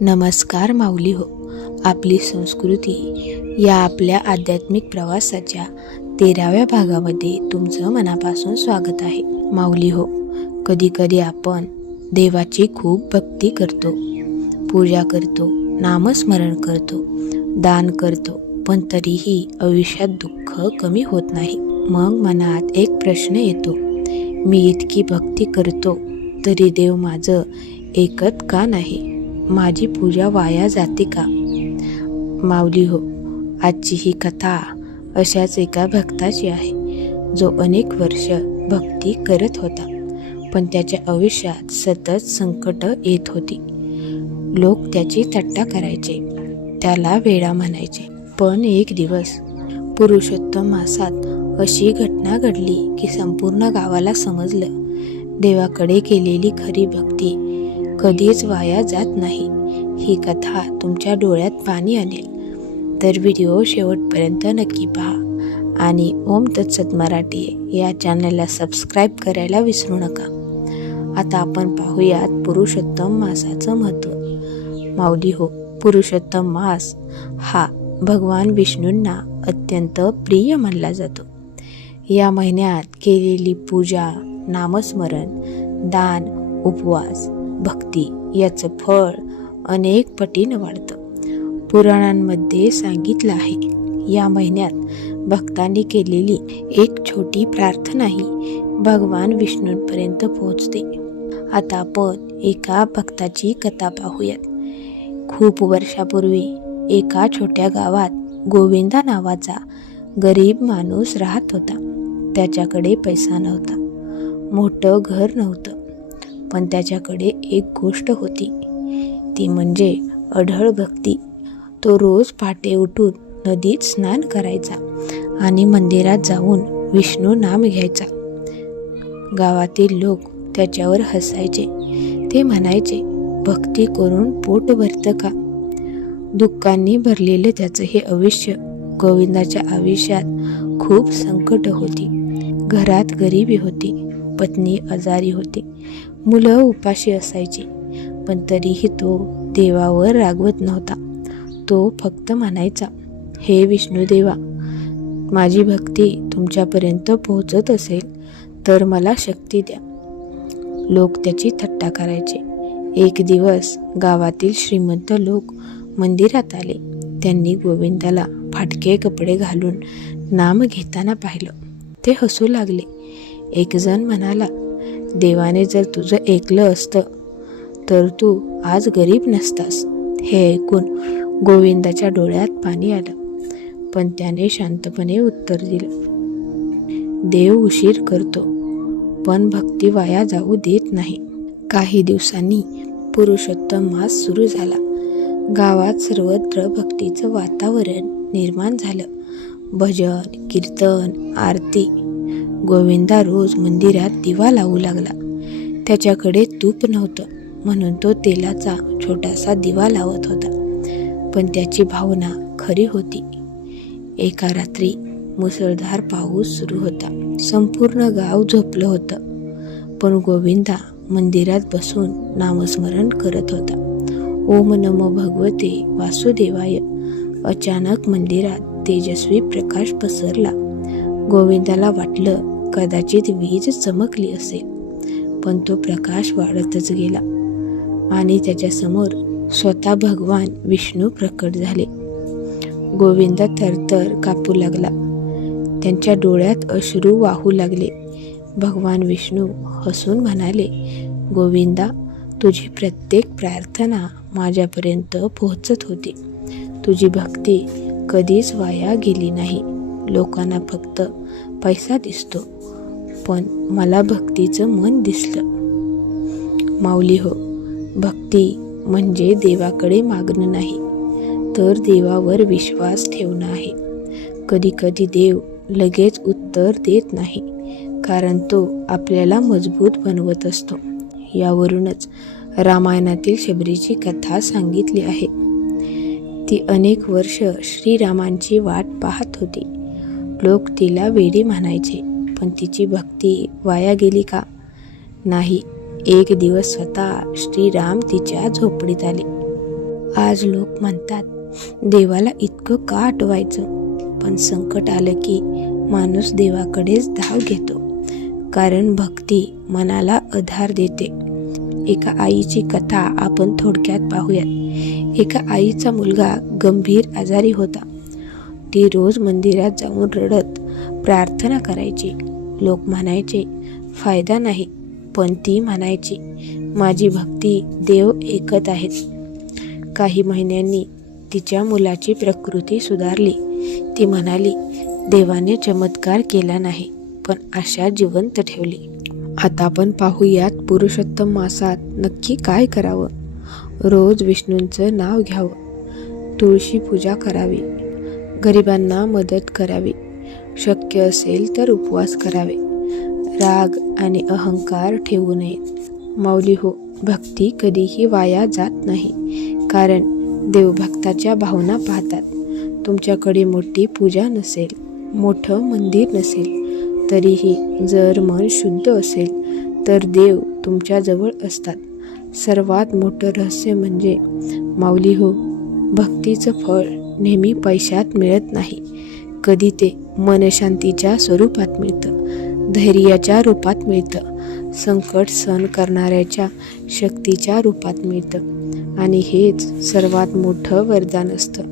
नमस्कार माऊली हो. आपली संस्कृती या आपल्या आध्यात्मिक प्रवासाच्या 13व्या भागामध्ये तुमचं मनापासून स्वागत आहे. माऊली हो, कधी कधी आपण देवाची खूप भक्ती करतो, पूजा करतो, नामस्मरण करतो, दान करतो, पण तरीही आयुष्यात दुःख कमी होत नाही. मग मनात एक प्रश्न येतो, मी इतकी भक्ती करतो तरी देव माझं ऐकत का नाही? माझी पूजा वाया जाते का? माऊली हो, आजची ही कथा अशाच एका भक्ताची आहे, जो अनेक वर्ष भक्ती करत होता, पण त्याच्या आयुष्यात सतत संकट येत होती. लोक त्याची थट्टा करायचे, त्याला वेडा म्हणायचे. पण एक दिवस पुरुषोत्तम मासात अशी घटना घडली की संपूर्ण गावाला समजलं, देवाकडे केलेली खरी भक्ती कधीच वाया जात नाही. ही कथा तुमच्या डोळ्यात पाणी आणेल, तर व्हिडिओ शेवटपर्यंत नक्की पहा आणि ओम तत्सत मराठी या चॅनलला सबस्क्राईब करायला विसरू नका. आता आपण पाहूयात पुरुषोत्तम मासाचं महत्त्व. माऊली हो, पुरुषोत्तम मास हा भगवान विष्णूंना अत्यंत प्रिय मानला जातो. या महिन्यात केलेली पूजा, नामस्मरण, दान, उपवास, भक्ती याचं फळ अनेक पटीने वाढतं. पुराणांमध्ये सांगितलं आहे, या महिन्यात भक्तांनी केलेली एक छोटी प्रार्थनाही भगवान विष्णूंपर्यंत पोहोचते. आता आपण एका भक्ताची कथा पाहूयात. खूप वर्षापूर्वी एका छोट्या गावात गोविंदा नावाचा गरीब माणूस राहत होता. त्याच्याकडे पैसा नव्हता, मोठं घर नव्हतं, पण त्याच्याकडे एक गोष्ट होती, ती म्हणजे अढळ भक्ती. तो रोज पहाटे उठून नदीत स्नान करायचा आणि मंदिरात जाऊन विष्णू नाम घ्यायचा. गावातील लोक त्याच्यावर हसायचे. ते म्हणायचे, भक्ती करून पोट भरतं का? दुःखांनी भरलेलं त्याचं हे आयुष्य. गोविंदाच्या आयुष्यात खूप संकट होती. घरात गरिबी होती, पत्नी आजारी होती, मुलं उपाशी असायची, पण तरीही तो देवावर रागवत नव्हता. तो फक्त म्हणायचा, हे विष्णुदेवा, माझी भक्ती तुमच्यापर्यंत पोहोचत असेल तर मला शक्ती द्या. लोक त्याची थट्टा करायचे. एक दिवस गावातील श्रीमंत लोक मंदिरात आले. त्यांनी गोविंदाला फाटके कपडे घालून नाम घेताना पाहिलं. ते हसू लागले. एक जण म्हणाला, देवाने जर तुझं ऐकलं असतं तर तू आज गरीब नसतास. हे ऐकून गोविंदाच्या डोळ्यात पाणी आलं, पण त्याने शांतपणे उत्तर दिलं, देव उशीर करतो, पण भक्ती वाया जाऊ देत नाही. काही दिवसांनी पुरुषोत्तम मास सुरू झाला. गावात सर्वत्र भक्तीचं वातावरण निर्माण झालं. भजन, कीर्तन, आरती. गोविंदा रोज मंदिरात दिवा लावू लागला. त्याच्याकडे तूप नव्हतं, म्हणून तो तेलाचा छोटासा दिवा लावत होता, पण त्याची भावना खरी होती. एका रात्री मुसळधार पाऊस सुरू होता. संपूर्ण गाव झोपलं होतं, पण गोविंदा मंदिरात बसून नामस्मरण करत होता. ओम नमो भगवते वासुदेवाय. अचानक मंदिरात तेजस्वी प्रकाश पसरला. गोविंदाला वाटलं कदाचित वीज चमकली असेल, पण तो प्रकाश वाढतच गेला आणि त्याच्यासमोर स्वतः भगवान विष्णू प्रकट झाले. गोविंदा थरथर कापू लागला. त्यांच्या डोळ्यात अश्रू वाहू लागले. भगवान विष्णू हसून म्हणाले, गोविंदा, तुझी प्रत्येक प्रार्थना माझ्यापर्यंत पोहोचत होती. तुझी भक्ती कधीच वाया गेली नाही. लोकांना फक्त पैसा दिसतो, पण मला भक्तीचं मन दिसलं. माऊली हो, भक्ती म्हणजे देवाकडे मागणं नाही, तर देवावर विश्वास ठेवणं आहे. कधी कधी देव लगेच उत्तर देत नाही, कारण तो आपल्याला मजबूत बनवत असतो. यावरूनच रामायणातील शबरीची कथा सांगितली आहे. ती अनेक वर्ष श्रीरामांची वाट पाहत होती. लोक तिला वेडी म्हणायचे, पण तिची भक्ती वाया गेली का? नाही. एक दिवस स्वतः श्रीराम तिच्या झोपडीत आले. आज लोक म्हणतात देवाला इतकं का आठवायचं, पण संकट आलं की माणूस देवाकडेच धाव घेतो, कारण भक्ती मनाला आधार देते. एका आईची कथा आपण थोडक्यात पाहूयात. एका आईचा मुलगा गंभीर आजारी होता. ती रोज मंदिरात जाऊन रडत प्रार्थना करायची. लोक म्हणायचे फायदा नाही, पण ती म्हणायची माझी भक्ती देव ऐकत आहेत. काही महिन्यांनी तिच्या मुलाची प्रकृती सुधारली. ती म्हणाली देवाने चमत्कार केला नाही, पण आशा जिवंत ठेवली. आता आपण पाहूयात पुरुषोत्तम मासात नक्की काय करावं. रोज विष्णूंचं नाव घ्यावं, तुळशी पूजा करावी, गरिबांना मदत करावी, शक्य असेल तर उपवास करावे, राग आणि अहंकार ठेवू नये. माऊली हो, भक्ती कधीही वाया जात नाही, कारण देवभक्ताच्या भावना पाहतात. तुमच्याकडे मोठी पूजा नसेल, मोठं मंदिर नसेल, तरीही जर मन शुद्ध असेल तर देव तुमच्याजवळ असतात. सर्वात मोठं रहस्य म्हणजे माऊली हो, भक्तीचं फळ नेहमी पैशात मिळत नाही. कधी ते मनशांतीच्या स्वरूपात मिळतं, धैर्याच्या रूपात मिळतं, संकट सहन करणाऱ्याच्या शक्तीच्या रूपात मिळतं, आणि हेच सर्वात मोठं वरदान असतं.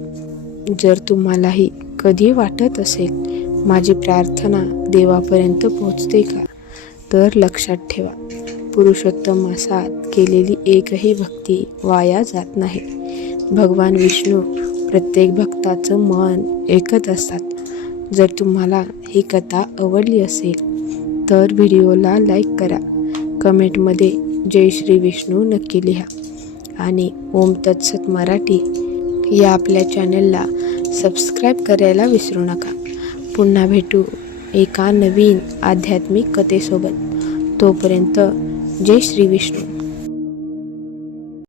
जर तुम्हालाही कधी वाटत असेल माझी प्रार्थना देवापर्यंत पोहोचते का, तर लक्षात ठेवा, पुरुषोत्तम मासात केलेली एकही भक्ती वाया जात नाही. भगवान विष्णू प्रत्येक भक्ताचं मन ऐकत असतात. जर तुम्हाला ही कथा आवडली असेल तर व्हिडिओला लाईक करा, कमेंटमध्ये जय श्री विष्णू नक्की लिहा, आणि ओम तत्सत मराठी या आपल्या चॅनलला सबस्क्राईब करायला विसरू नका. पुन्हा भेटू एका नवीन आध्यात्मिक कथेसोबत. तोपर्यंत जय श्री विष्णू.